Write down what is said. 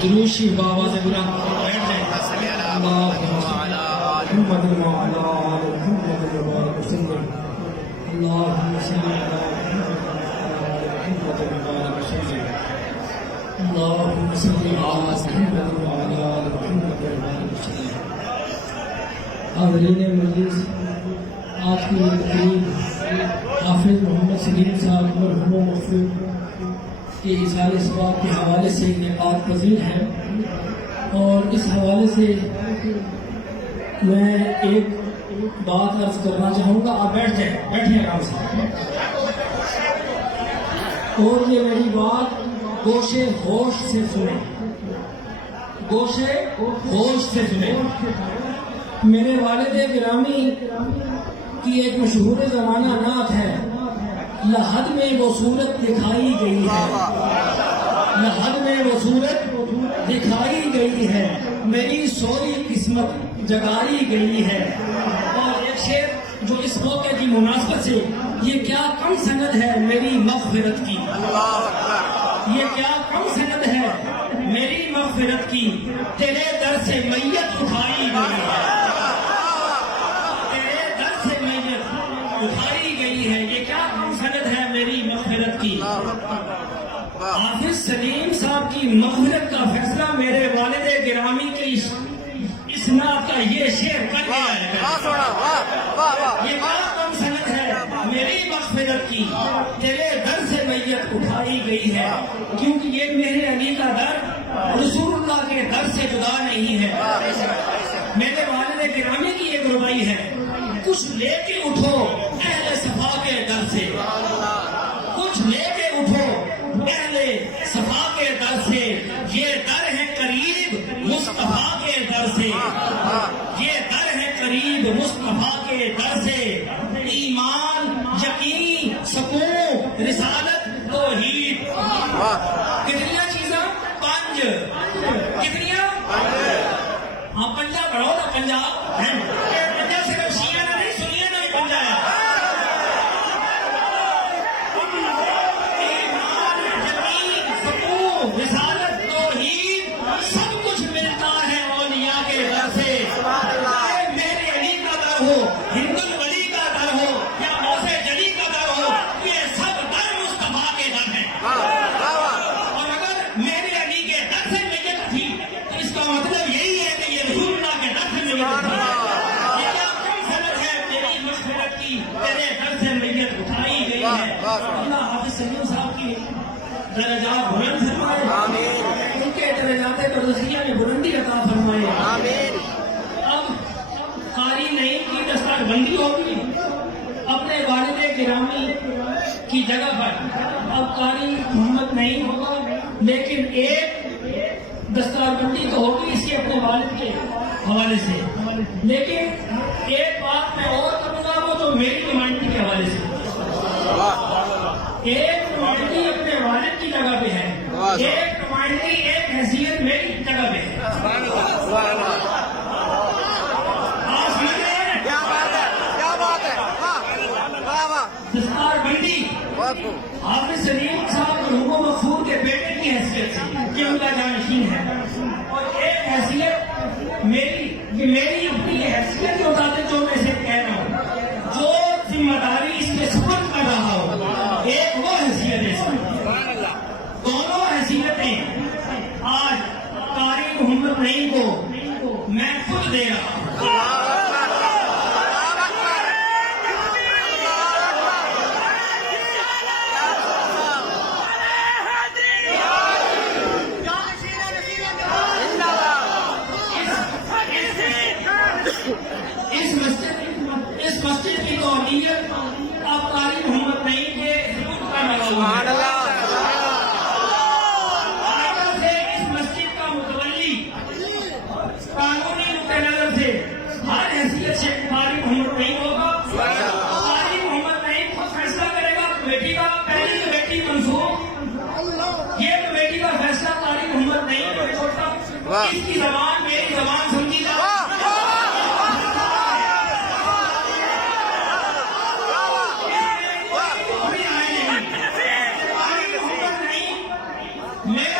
جلوشی بابا سے برا بیٹھ جائیں اللہم صلی علی محمد وعلی آل محمد وبارک وسلم اللہم صلی علی محمد وبارک وسلم اللہم صلی علی محمد وعلی آل محمد وبارک وسلم۔ حاضرین مجلس، آج کی یہ تقریب حافظ محمد سلیم صاحب مرحوم و مغفور کے اظہار ثواب کے حوالے سے انعقاد پذیر ہے، اور اس حوالے سے میں ایک بات عرض کرنا چاہوں گا۔ آپ بیٹھ جائیں، بیٹھیں آرام سے، اور یہ میری بات گوشے ہوش سے سنیں، گوشے ہوش سے سنیں۔ میرے والد گرامی کی ایک مشہور زمانہ نعت ہے، لحد میں وہ صورت دکھائی گئی ہے، لحد میں وہ صورت دکھائی گئی ہے، میری سوری قسمت جگائی گئی ہے۔ اور ایک شعر جو اس موقع کی مناسبت سے، یہ کیا کم سند ہے میری مغفرت کی، یہ کیا کم سند ہے میری مغفرت کی، تیرے در سے میت اٹھائی گئی ہے، تیرے در سے میت اٹھائی گئی ہے، یہ کیا کم سند ہے میری مغفرت کی۔ حافظ سلیم صاحب کی مغفرت کا فیصلہ میرے والد گرامی کی اس نعت کا یہ شعر کر کے آئے گا۔ یہ کیا کم سند ہے میری مغفرت کی، تیرے در سے میت اٹھائی گئی ہے، کیونکہ یہ میرے علی کا در رسول اللہ کے در سے جدا نہیں ہے۔ میرے والد گرامی کی ایک ربائی ہے، کچھ لے کے اٹھو اہل صفا کے در سے، کچھ لے کے اٹھو اہل صفا کے در سے، یہ در ہے قریب مصطفیٰ کے در سے، یہ در ہے قریب مصطفیٰ کے در سے، ایمان یقین سکون رسالت توحید، کتنی چیزاں؟ پنج، کتنی؟ ہاں پنجاب پڑھو نا، پنجاب پنجاب صرف شیعہ نہ نہیں، سنیے نہ نہیں پنجاب، رسالت توحید سب کچھ ملتا ہے اولیاء کے در سے۔ میرے علی کا در ہو، ہند الولی کا در ہو، یا غوث جلی کا در ہو، یہ سب در مصطفیٰ کے در ہیں۔ اور اگر میرے علی کے در سے میت تھی تو اس کا مطلب یہی ہے کہ یہ رسول اللہ کے در سے میت تھی۔ یہ کیا کم سند ہے میری مغفرت کی، تیرے در سے میت اٹھائی گئی ہے۔ اللہ حافظ سلیم صاحب کی درجات بلند فرمائے، ان کے درجات برزخیہ میں بلندی عطا فرمائے۔ اب قاری نعیم کی دستار بندی ہوگی اپنے والد گرامی کی جگہ پر، اب قاری محمد نعیم ہوگا، لیکن ایک دستار بندی تو ہوگی اس کے اپنے والد کے حوالے سے، لیکن ایک بات میں اور کروں گا، وہ تو میری نمائندگی کے حوالے سے۔ ایک نمائندگی اپنے والد کی جگہ پہ ہے، ایک نمائندگی ایک حیثیت میری جگہ پہ ہے۔ دستار بندی حافظ سلیم صاحب مرحوم و مغفور کے بیٹے کی حیثیت سے یہ ان کا جانشین ہے، اور ایک حیثیت میری، یہ میری اپنی حیثیت کے مطابق جو میں سے کہہ رہا ہوں، جو ذمہ داری اس کے سپرد کر رہا ہوں، ایک وہ حیثیت ہے، دونوں حیثیتیں آج قاری محمد نعیم کو میں خود دے رہا ہوں۔ اس مسجد کی تولیت اب قاری محمد نعیم کے سپرد کرنے والا ہوں۔ اس مسجد کا متولی قانونی نقطہ نظر سے ہر حیثیت سے قاری محمد نعیم ہوگا۔ قاری محمد نعیم خود فیصلہ کرے گا بیٹی کا، پہلی بیٹی منصور، یہ بیٹی کا فیصلہ قاری محمد نعیم کو چھوڑتا، اس کی زبان میری زبان سمجھی جا۔ میرا